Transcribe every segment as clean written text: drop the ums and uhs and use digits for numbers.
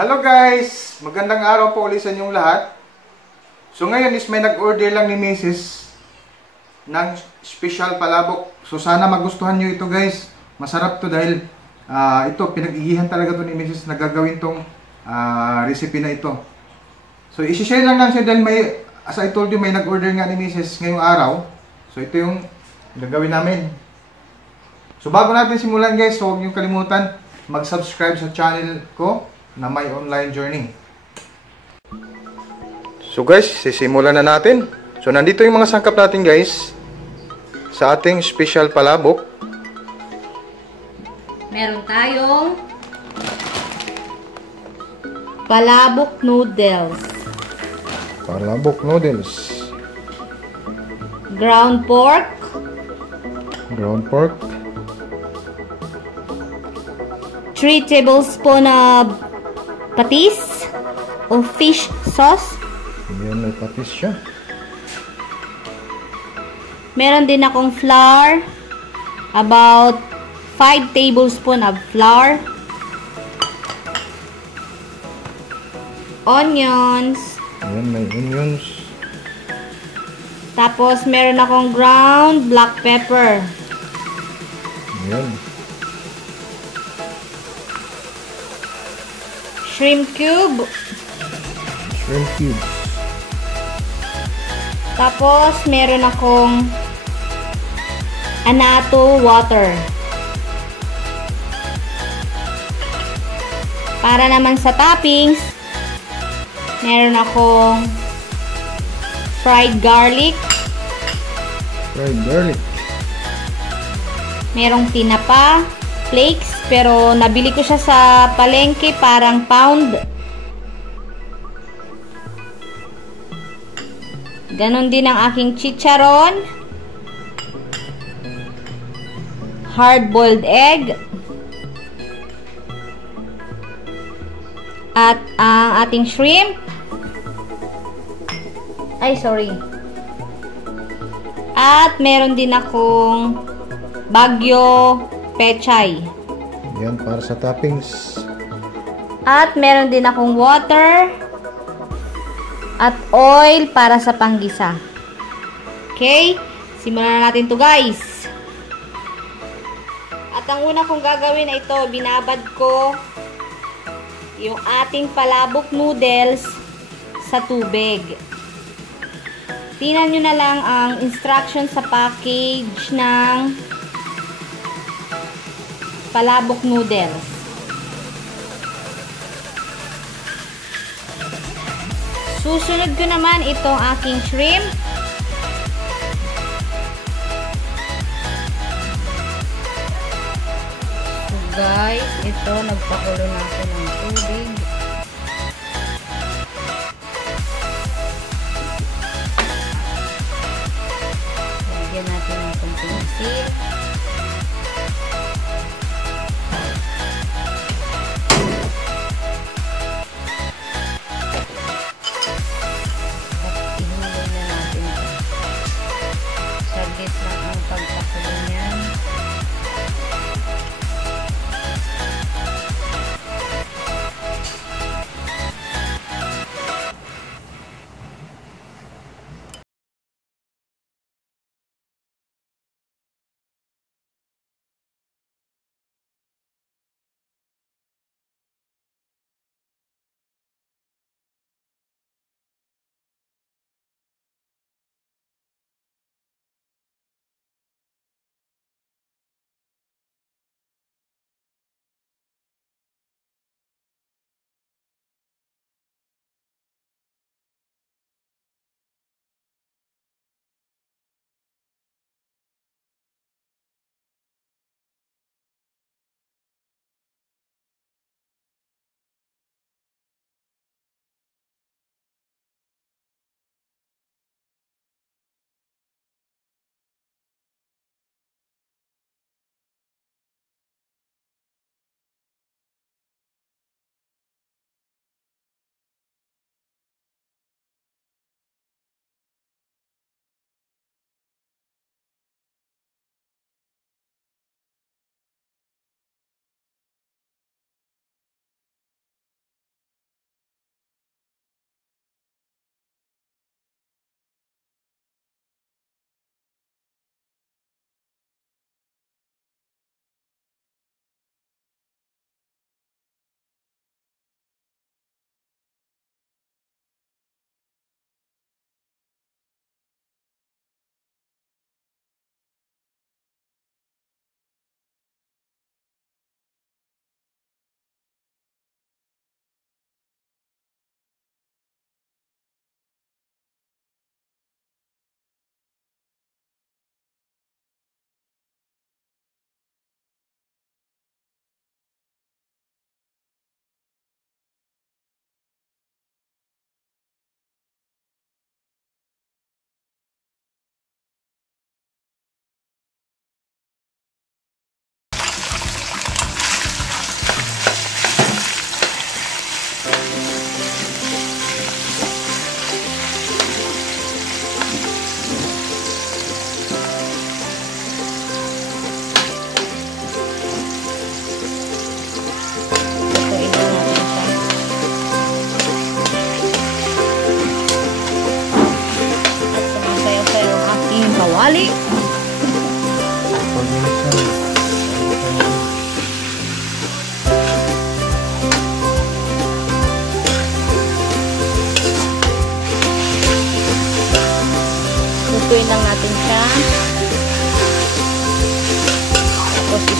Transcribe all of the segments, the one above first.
Hello guys! Magandang araw po ulit sa inyong lahat. So ngayon is may nag-order lang ni Mrs. ng special palabok. So sana magustuhan nyo ito guys. Masarap to dahil ito pinag-igihan talaga to ni Mrs. na gagawin tong recipe na ito. So isi-share lang siya dahil may, as I told you, may nag-order nga ni Mrs. ngayong araw. So ito yung gagawin namin. So bago natin simulan guys, so huwag nyo kalimutan mag-subscribe sa channel ko na My Online Journey. So guys, sisimulan na natin. So nandito yung mga sangkap natin guys sa ating special palabok. Meron tayong palabok noodles. Palabok noodles. Ground pork. Ground pork. 3 tablespoons of patis o fish sauce. Ayan, may patis siya. Meron din akong flour. About 5 tablespoons of flour. Onions. Ayan, may onions. Tapos meron akong ground black pepper. Ayan. Shrimp cube. Shrimp cubes. Tapos, meron akong anato water. Para naman sa toppings, meron akong fried garlic. Fried garlic. Merong tinapa, flakes, pero nabili ko siya sa palengke, parang pound. Ganon din ang aking chicharon. Hard-boiled egg. At ang ating shrimp. Ay, sorry. At meron din akong Baguio pechay. Yan, para sa toppings. At meron din akong water. At oil para sa panggisa. Okay? Simulan na natin to guys. At ang una kong gagawin ay ito. Binabad ko yung ating palabok noodles sa tubig. Tingnan nyo na lang ang instruction sa package ng palabok noodles. Susunod ko naman itong aking shrimp. So guys, ito nagpakulo na ako ng tubig. Lagyan natin ng konting asin. Saglit lang ang pagpakulo niyan.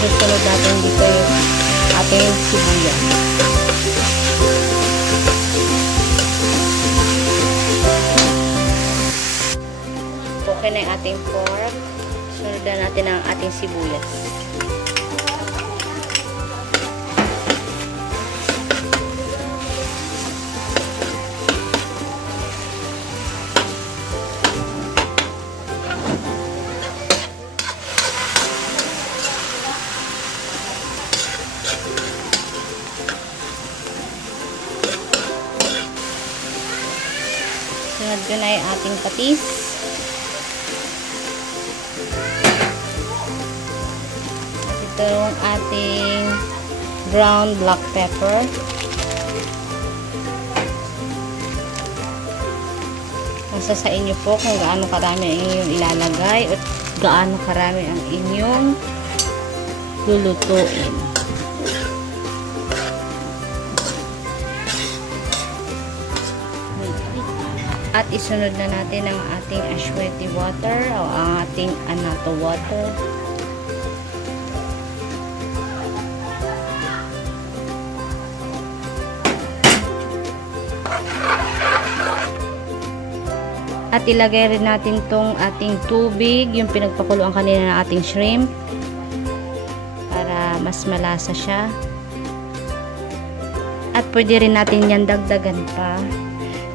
isusunod natin dito yung ating sibuyas. Okay na yung ating pork. Sunod natin ang ating sibuyas. Sunod ko na yung ating patis. At ito yung ating ground black pepper. Nasa sa inyo po kung gaano karami ang inyong ilalagay at gaano karami ang inyong lulutuin. At isunod na natin ang ating asweti water o ang ating anato water. At ilagay rin natin tong ating tubig, yung pinagpakuluan kanina ng ating shrimp para mas malasa siya. At pwede rin natin yan dagdagan pa.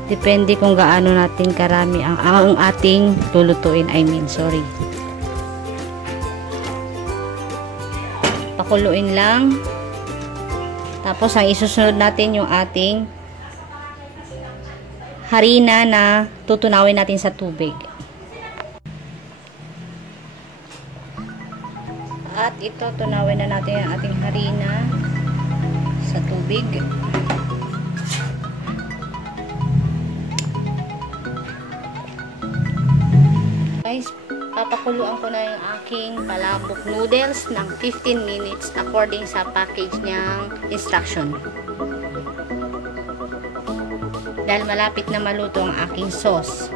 Depende kung gaano natin karami ang ating lulutuin. Sorry. Pakuluin lang. Tapos ang isusunod natin yung ating harina na tutunawin natin sa tubig. At ito, tunawin na natin ang ating harina sa tubig. Guys, papakuluan ko na yung aking palabok noodles ng 15 minutes according sa package niyang instruction. Dahil malapit na maluto ang aking sauce.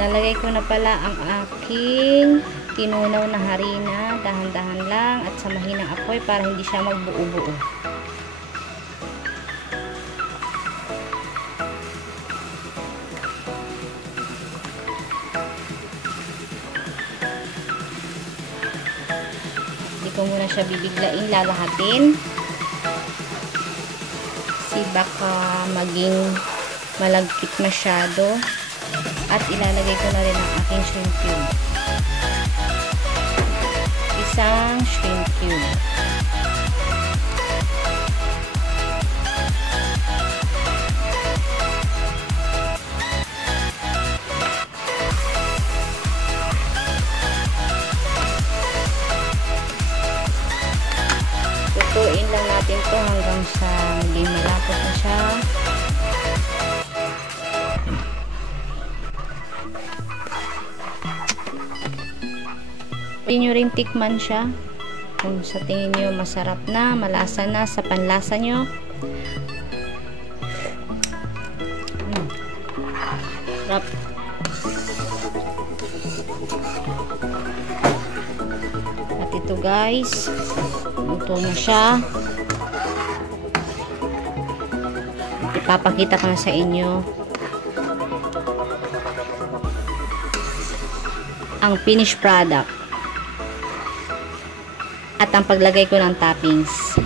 Lalagay ko na pala ang aking tinunaw na harina, dahan-dahan lang at sa mahinang apoy para hindi siya magbuo-buo. Hindi ko muna siya bibiglain, lalahatin. Kasi baka maging malagkit masyado. At ilalagay ko na rin ang aking shrimp cube. Isang shrimp cube. Lutuin lang natin to hanggang sa maging malapot na siya. Pwede nyo rin tikman siya kung sa tingin nyo masarap na, malasa na sa panlasa nyo. Sarap. At ito guys, luto na siya. Ipapakita ko na sa inyo ang finished product at ang paglagay ko ng toppings.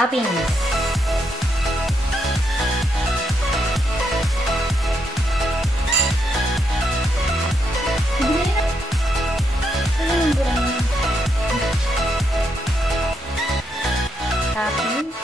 Toppings. Toppings.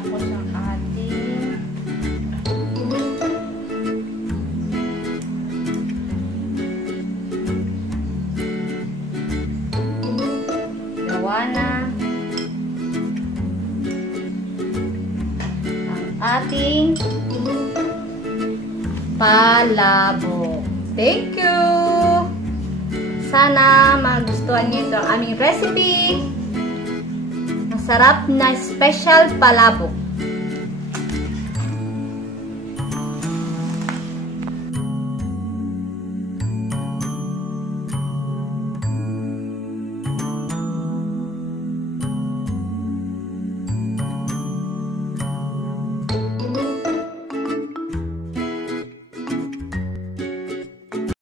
Tapos ang ating gawa na ang ating palabok. Thank you! Sana magustuhan niyo ito ang aming recipe. Masarap na special palabok.